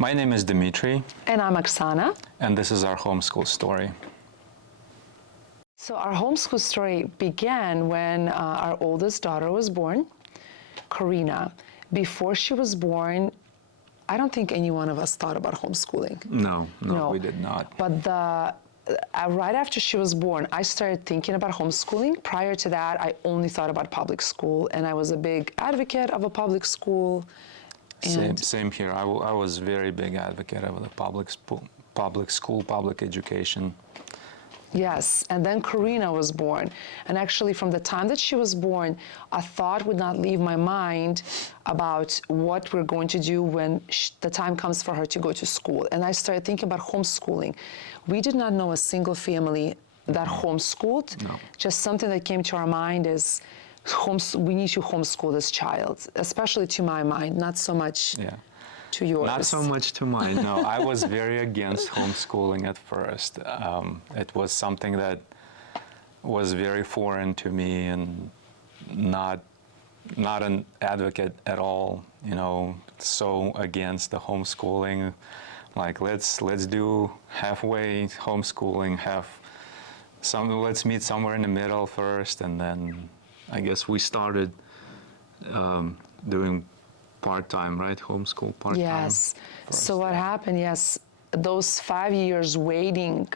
My name is Dmitry. And I'm Oksana. And this is our homeschool story. So our homeschool story began when our oldest daughter was born, Karina. Before she was born, I don't think any one of us thought about homeschooling. No, we did not. But right after she was born, I started thinking about homeschooling. Prior to that, I only thought about public school, and I was a big advocate of a public school. Same here. I was very big advocate of the public school, public education. Yes, and then Karina was born. And actually, from the time that she was born, a thought would not leave my mind about what we're going to do when the time comes for her to go to school. And I started thinking about homeschooling. We did not know a single family that homeschooled. No. Just something that came to our mind is we need to homeschool this child, especially to my mind, not so much to yours. Not so much to mine, no. I was very against homeschooling at first. It was something that was very foreign to me and not an advocate at all, so against the homeschooling. Like, let's do halfway homeschooling, let's meet somewhere in the middle first, and then I guess we started doing part-time, right? Homeschool part-time. Yes. So what happened, yes, those 5 years waiting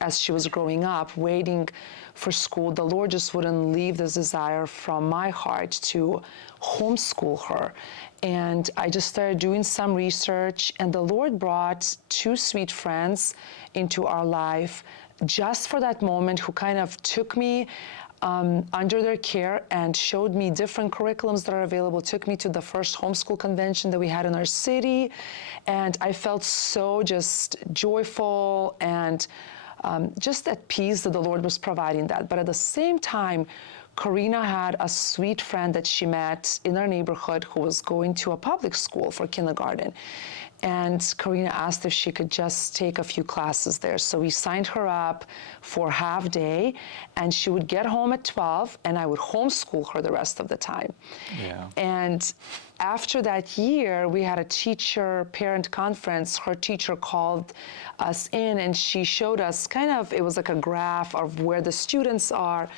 as she was growing up, waiting for school, the Lord just wouldn't leave this desire from my heart to homeschool her. And I just started doing some research, and the Lord brought two sweet friends into our life just for that moment, who kind of took me under their care and showed me different curriculums that are available, took me to the first homeschool convention that we had in our city. And I felt so just joyful and just at peace that the Lord was providing that. But at the same time, Karina had a sweet friend that she met in our neighborhood who was going to a public school for kindergarten. And Karina asked if she could just take a few classes there. So we signed her up for half day, and she would get home at 12, and I would homeschool her the rest of the time. Yeah. And after that year, we had a teacher-parent conference. Her teacher called us in, and she showed us it was like a graph of where the students are,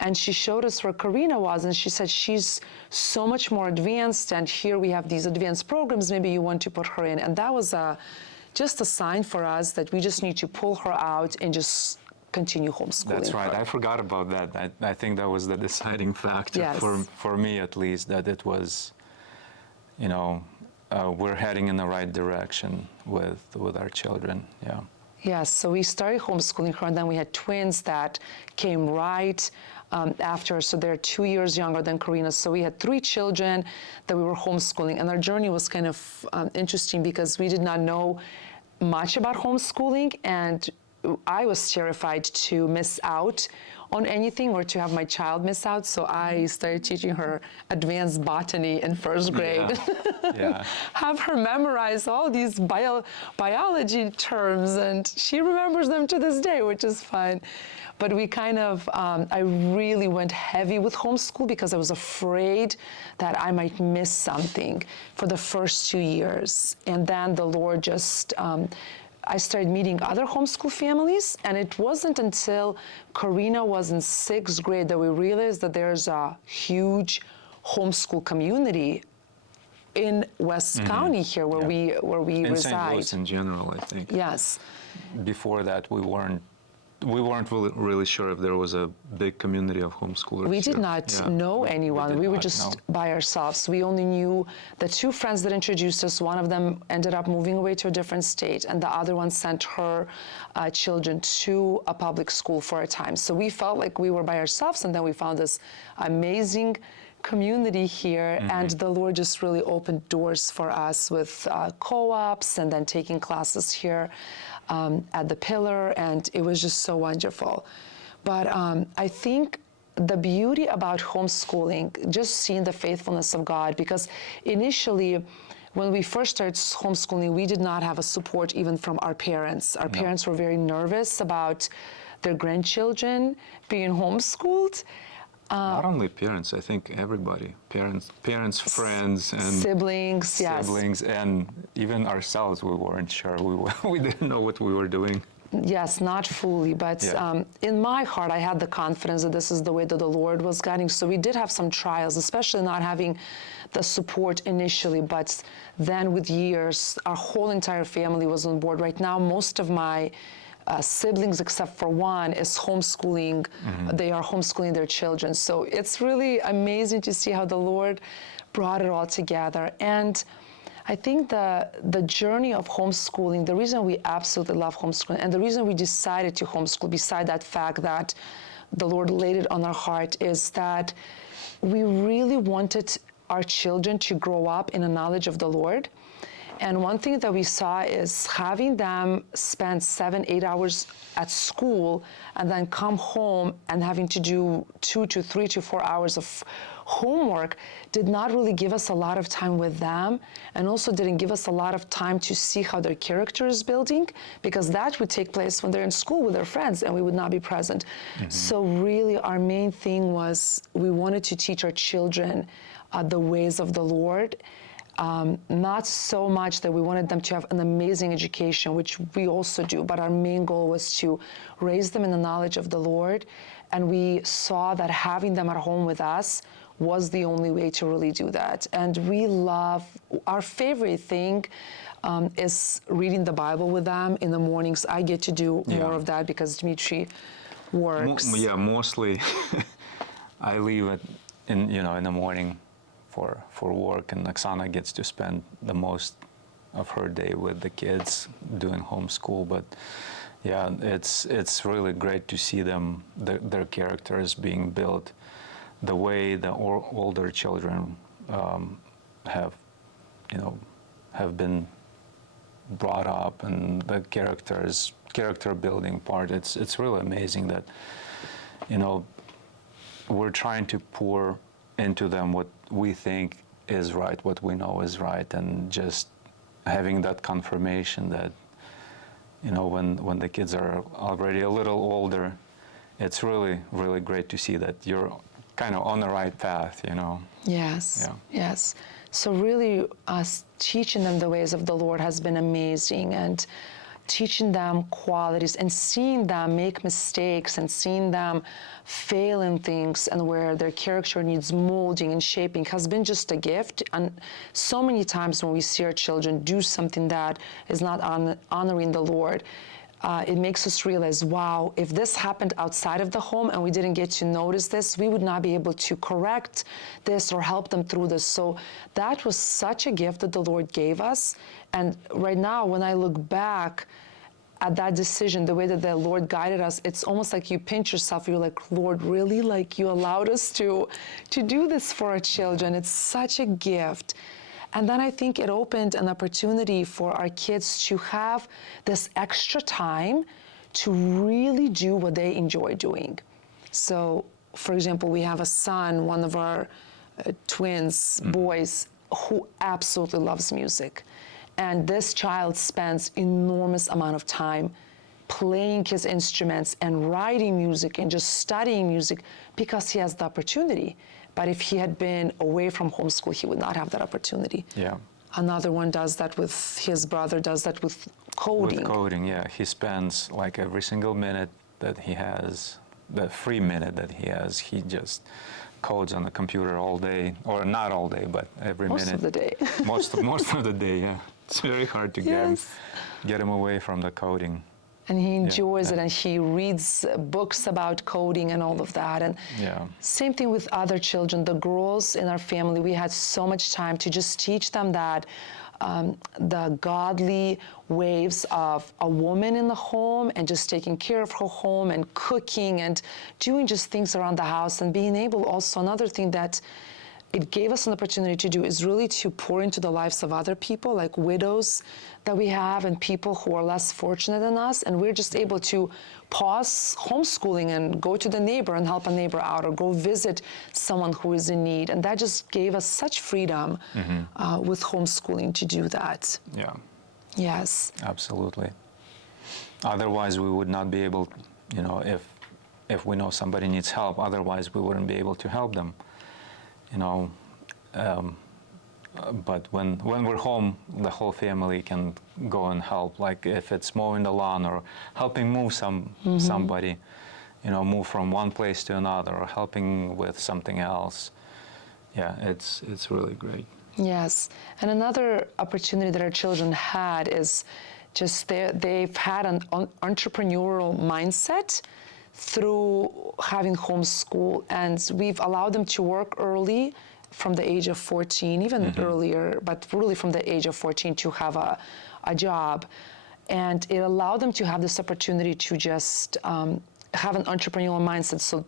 and she showed us where Karina was, and she said, she's so much more advanced, and here we have these advanced programs, maybe you want to put her in. And that was just a sign for us that we just need to pull her out and just continue homeschooling. That's right. her. I forgot about that. I think that was the deciding factor for me, at least, that it was, we're heading in the right direction with our children. Yeah. Yes, so we started homeschooling her, and then we had twins that came right after. So they're 2 years younger than Karina. So we had 3 children that we were homeschooling, and our journey was kind of interesting because we did not know much about homeschooling, and I was terrified to miss out on anything or to have my child miss out. So I started teaching her advanced botany in first grade. Yeah. Have her memorize all these biology terms, and she remembers them to this day, which is fun. But we I really went heavy with homeschool because I was afraid that I might miss something for the first 2 years. And then the Lord just, I started meeting other homeschool families, and it wasn't until Karina was in 6th grade that we realized that there's a huge homeschool community in West County here where we in reside. St. Louis in general, I think. Yes. Before that, we weren't really sure if there was a big community of homeschoolers. We did not know anyone. We were just by ourselves. We only knew the 2 friends that introduced us. One of them ended up moving away to a different state, and the other one sent her children to a public school for a time. So we felt like we were by ourselves, and then we found this amazing community here, and the Lord just really opened doors for us with co-ops and then taking classes here at the Pillar, and it was just so wonderful. But I think the beauty about homeschooling, just seeing the faithfulness of God, because initially when we first started homeschooling, we did not have a support even from our parents. Our parents were very nervous about their grandchildren being homeschooled. Not only parents, I think everybody, parents, friends, and Siblings, yes. siblings, and even ourselves, we weren't sure. We didn't know what we were doing. Yes, not fully, but Yeah. in my heart, I had the confidence that this is the way that the Lord was guiding. So we did have some trials, especially not having the support initially, but then with years, our whole entire family was on board. Right now, most of my siblings, except for one, is homeschooling. They are homeschooling their children. So it's really amazing to see how the Lord brought it all together. And I think the journey of homeschooling, the reason we absolutely love homeschooling, and the reason we decided to homeschool, beside that fact that the Lord laid it on our heart, is that we really wanted our children to grow up in a knowledge of the Lord. And one thing that we saw is having them spend 7-8 hours at school and then come home and having to do 2 to 3 to 4 hours of homework did not really give us a lot of time with them, and also didn't give us a lot of time to see how their character is building, because that would take place when they're in school with their friends and we would not be present. So really our main thing was we wanted to teach our children the ways of the Lord. Not so much that we wanted them to have an amazing education, which we also do, but our main goal was to raise them in the knowledge of the Lord. And we saw that having them at home with us was the only way to really do that. And we love, our favorite thing is reading the Bible with them in the mornings. I get to do more of that because Dmitry works. Mostly I leave in the morning for work, and Oksana gets to spend the most of her day with the kids doing homeschool. But yeah, it's really great to see them, their characters being built the way the older children have been brought up, and the character building part. It's really amazing that we're trying to pour into them what we think is right, what we know is right, and just having that confirmation that when the kids are already a little older, it's really, really great to see that you're kind of on the right path. Yes, Yeah. yes. So really, us teaching them the ways of the Lord has been amazing, and teaching them qualities and seeing them make mistakes and seeing them fail in things and where their character needs molding and shaping has been just a gift. And so many times when we see our children do something that is not honoring the Lord, it makes us realize, wow, if this happened outside of the home and we didn't get to notice this, we would not be able to correct this or help them through this. So that was such a gift that the Lord gave us. And right now, when I look back at that decision, the way that the Lord guided us, it's almost like you pinch yourself. You're like, Lord, really? Like, you allowed us to do this for our children. It's such a gift. And then I think it opened an opportunity for our kids to have this extra time to really do what they enjoy doing. So, for example, we have a son, one of our twins, boys, who absolutely loves music. And this child spends enormous amount of time playing his instruments and writing music and just studying music because he has the opportunity. But if he had been away from homeschool, he would not have that opportunity. Yeah. Another one does that with his brother, does that with coding. With coding, yeah. He spends like every single minute that he has, the free minute that he has, he just codes on the computer all day, or not all day, but every minute. Most of the day. most of the day, yeah. It's very hard to get him away from the coding. And he enjoys it, and he reads books about coding and all of that. And same thing with other children. The girls in our family, we had so much time to just teach them that the godly ways of a woman in the home and just taking care of her home and cooking and doing just things around the house, and being able also, another thing that it gave us an opportunity to do is really to pour into the lives of other people, like widows that we have and people who are less fortunate than us. And we're just able to pause homeschooling and go to the neighbor and help a neighbor out, or go visit someone who is in need. And that just gave us such freedom with homeschooling to do that. Yeah. Yes. Absolutely. Otherwise, we would not be able, if we know somebody needs help. Otherwise, we wouldn't be able to help them. You know, but when we're home, the whole family can go and help. Like if it's mowing the lawn or helping move somebody, you know, move from one place to another, or helping with something else. Yeah, it's really great. Yes, and another opportunity that our children had is just they've had an entrepreneurial mindset through having homeschool, and we've allowed them to work early from the age of 14, even earlier, but really from the age of 14 to have a job. And it allowed them to have this opportunity to just have an entrepreneurial mindset. So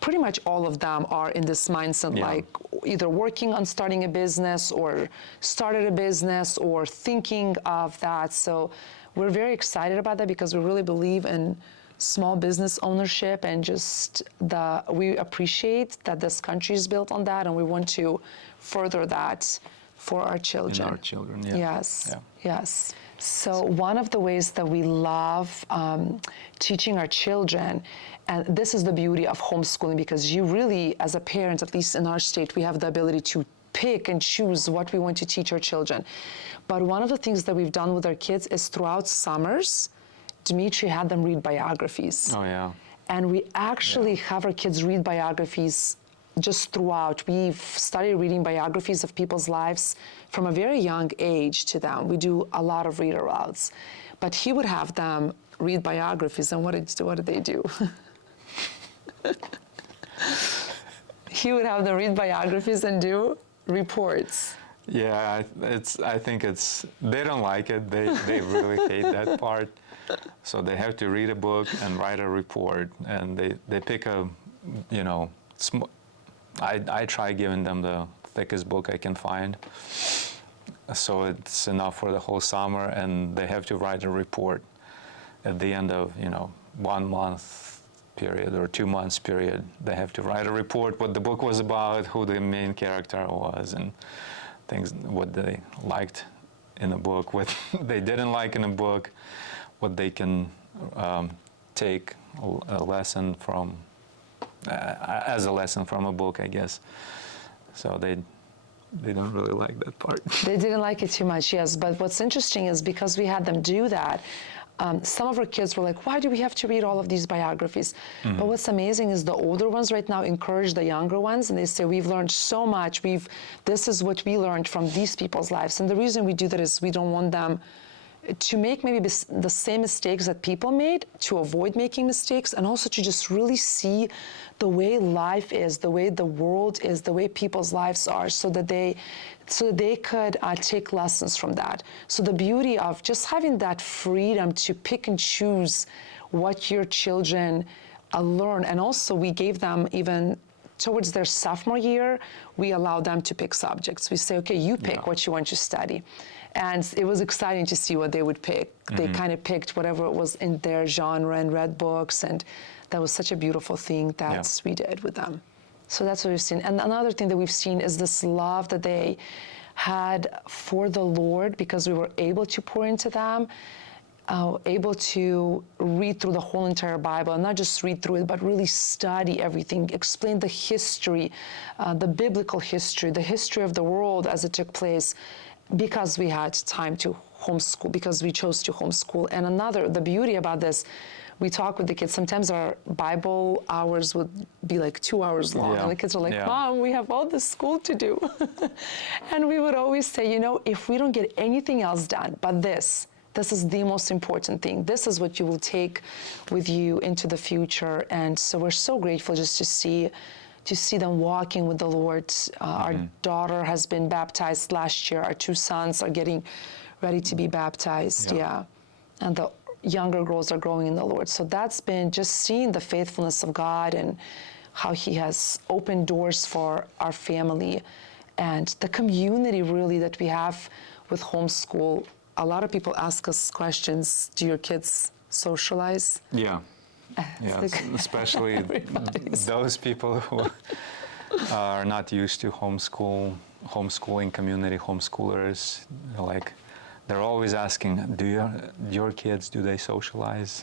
pretty much all of them are in this mindset, like either working on starting a business or started a business or thinking of that. So we're very excited about that because we really believe in small business ownership, and just we appreciate that this country is built on that, and we want to further that for our children. In our children, yeah. Yes, Yeah. yes. So one of the ways that we love teaching our children, and this is the beauty of homeschooling, because you really, as a parent, at least in our state, we have the ability to pick and choose what we want to teach our children. But one of the things that we've done with our kids is throughout summers, Dmitry had them read biographies. Oh, yeah. And we actually have our kids read biographies just throughout. We've started reading biographies of people's lives from a very young age to them. We do a lot of read alouds. But he would have them read biographies, and what did they do? He would have them read biographies and do reports. Yeah, I think they don't like it. They really hate that part. So they have to read a book and write a report, and they pick a, you know, I try giving them the thickest book I can find, so it's enough for the whole summer, and they have to write a report at the end of, you know, 1 month period or 2 months period. They have to write a report what the book was about, who the main character was, and things, what they liked in the book, what they didn't like in the book, what they can take a lesson from, as a lesson from a book, I guess. So they don't really like that part. They didn't like it too much, yes. But what's interesting is because we had them do that, some of our kids were like, why do we have to read all of these biographies? But what's amazing is the older ones right now encourage the younger ones, and they say, we've learned so much. This is what we learned from these people's lives. And the reason we do that is we don't want them to make maybe the same mistakes that people made, to avoid making mistakes, and also to just really see the way life is, the way the world is, the way people's lives are, so that they could take lessons from that. So the beauty of just having that freedom to pick and choose what your children learn, and also we gave them even towards their sophomore year, we allow them to pick subjects. We say, okay, you pick what you want to study. And it was exciting to see what they would pick. They kind of picked whatever was in their genre and read books, and that was such a beautiful thing that we did with them. So that's what we've seen. And another thing that we've seen is this love that they had for the Lord, because we were able to pour into them, able to read through the whole entire Bible, and not just read through it, but really study everything, explain the history, the biblical history, the history of the world as it took place, because we had time to homeschool, because we chose to homeschool. And the beauty about this, we talk with the kids. Sometimes our Bible hours would be like 2 hours long. And the kids are like, Mom, we have all this school to do. And we would always say, you know, if we don't get anything else done but this is the most important thing. This is what you will take with you into the future. And so we're so grateful just to see them walking with the Lord. Our daughter has been baptized last year. Our 2 sons are getting ready to be baptized. And the younger girls are growing in the Lord. So that's been just seeing the faithfulness of God and how He has opened doors for our family, and the community really that we have with homeschool. A lot of people ask us questions. Do your kids socialize? Yeah. Especially those people who are not used to homeschooling community, homeschoolers. Like, they're always asking, your kids, do they socialize?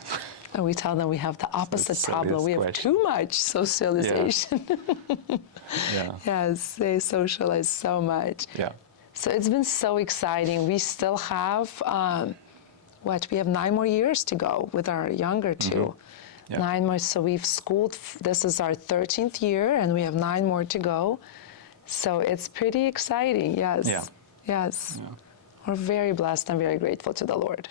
And we tell them we have the opposite problem. We have question. too much socialization. Yeah. Yes, they socialize so much. Yeah. So it's been so exciting. We still have, we have 9 more years to go with our younger two. Yeah. 9 more, so we've schooled, this is our 13th year, and we have 9 more to go. So it's pretty exciting, yes. Yeah. Yes. Yeah. We're very blessed and very grateful to the Lord.